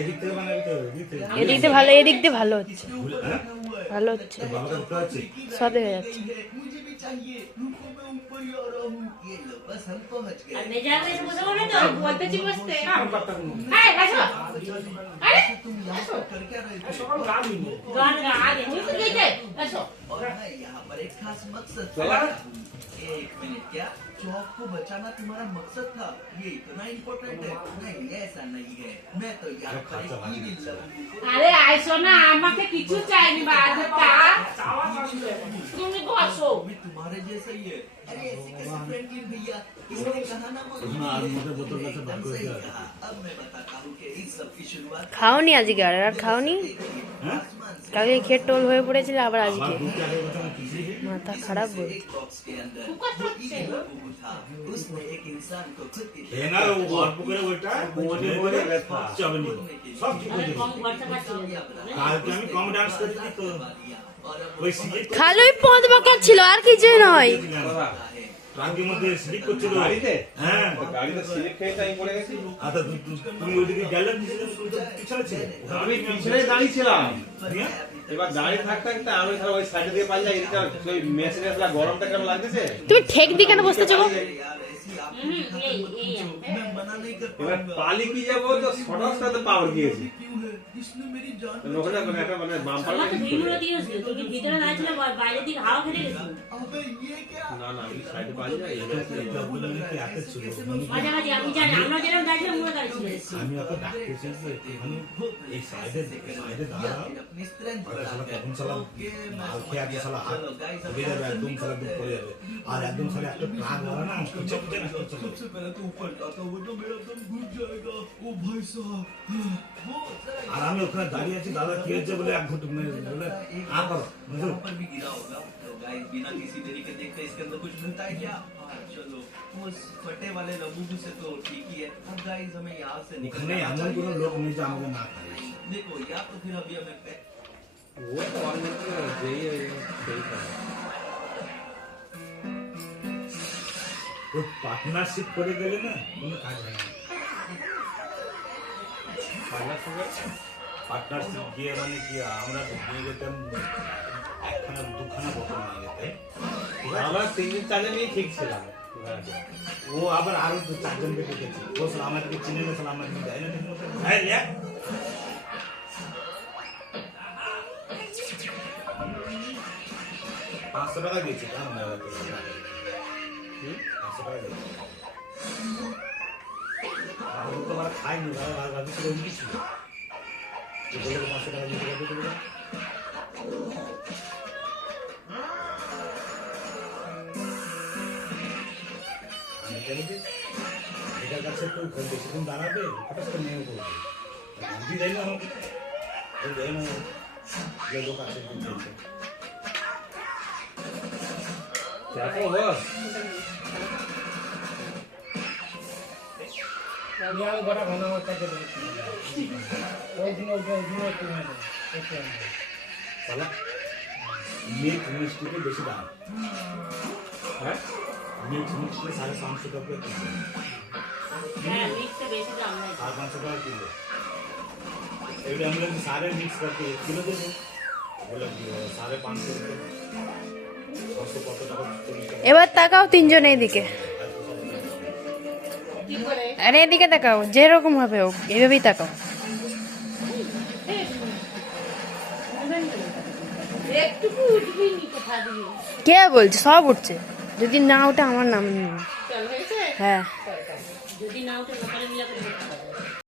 এদিক দিয়ে ভালো, এদিক দিয়ে ভালো হচ্ছে, ভালো হচ্ছে, সব হয়ে যাচ্ছে। एक मिनट, क्या जॉब को बचाना तुम्हारा मकसद था? ये इतना इम्पोर्टेंट है? नहीं, ऐसा नहीं है। मैं तो यार अरे ऐसा ना আমাকে কিছু চাইনি বাধা তুমি বসো मैं तुम्हारे जैसा ही है। अरे ऐसे कैसे फ्रेंडली भैया, इसने कहा ना अब मैं बताता हूँ कि इस सब की शुरुआत খাওনি আজকে? আর খাওনি? কালকে খেয়ে টোল হয়ে পড়েছিল, আবার আজকে মাথা খারাপ বলছে। उसने एक इंसान को खुद की খালি পদ বাঁকা ছিল, আর কিছুই নয়। ট্রাঙ্কের মধ্যে স্লিপ করছিল গাড়িতে। হ্যাঁ, গাড়িতে স্লিপ খেয়ে টাইম পড়ে গেছে। আচ্ছা, তুমি ওইদিকে গেলে পিছনে ছিলে? আমি পিছনে দাঁড়িয়ে ছিলাম। এবার দাঁড়িয়ে থাকতে থাকতে আমি ধর ওই সাইডে দিয়ে পাল্লা এদিকে ওই মেশিনের গরমটা কেমন লাগতেছে। তুমি ঠেক দিয়ে কেন বসতেছো গো? এবার পালি কি যাবো তো সটার সাথে পাওয়ার দিয়েছি। ওখানে মানে একটা মানে বাম্পার না না আমি সাইডে পালি না। আমি ওকে ডাকতেছি যে এখানে এই সাইডে সাইডে দাঁড়াও। এখন সালাম মাল খেয়ে আগে সালা হাত উঠে যাবে, একদম সালা দুঃখ করে যাবে। আর একদম সালা একটা ট্রাক ধরে না পিছে পিছে না করছে। सबसे पहले तो ऊपर जाता वो तो मेरा दम घुट जाएगा। ओ भाई साहब, আর আমি ওখানে দাঁড়িয়ে আছি, दादा কি হচ্ছে বলে এক ঘুট বলে আর করো বুঝলো। ऊपर भी गिरा होगा तो गाइस बिना किसी देरी के देखते इसके अंदर कुछ मिलता है क्या? हाँ चलो, उस फटे वाले लबूबू से तो ठीक ही है। अब गाइस हमें यहाँ से ওখানে এমন কোনো লোক নেই যে আমাকে না খায়। देखो या तो फिर अभी हमें वो तो और मिलती है सही है सही है। পার্টনারশিপ করে গেলে না কোনো কাজ হয় না। পার্টনারশিপ গিয়ে মানে কি আমরা নিয়ে যেতাম একখানা দুখানা বোতল নিয়ে যেতাম। আমরা 3 4 নিয়ে ঠিক ছিলাম। ও আবার আরো 4 জনকে ডেকেছে। ও আমাদেরকে চিনে না, আমাদেরকে দেয় না ঠিক মতো। হ্যাঁ রিয়া 500 টাকা দিয়েছি। কারণ 500 টাকা দিয়েছি। আমি তো আর খাইনি, আর ভাবি ছিল ইংলিশ বলে 500 টাকা দিতে হবে। আমি জানি এটার কাছে একটু বেশিক্ষণ দাঁড়াবে, হঠাৎ করে নিয়ে পড়বে। গান্ধী দেয় না আমাকে, ওই দেয় না যে লোক আছে চলছে। দেখো বড় ঘন হতে ওই দিন মিল্ক মিষ্টিতে বেশি দাম। হ্যাঁ মিল্ক মিষ্টি 550 টাকা কিলো। হ্যাঁ মিক্স বেশি দাম নাই, 500 টাকা কিলো। এবারে हम लोग सारे मिक्स करके 1 किलो दे दो, बोला 550 रुपए 500 কত টাকা। এবার তাকাও তিনজন এইদিকে, আরে এদিকে তাকাও, যেরকম হবে হোক এভাবেই তাকাও। কে বলছে? সব উঠছে, যদি না ওঠে আমার নাম। হ্যাঁ যদি না উঠে সকালে মিলা করে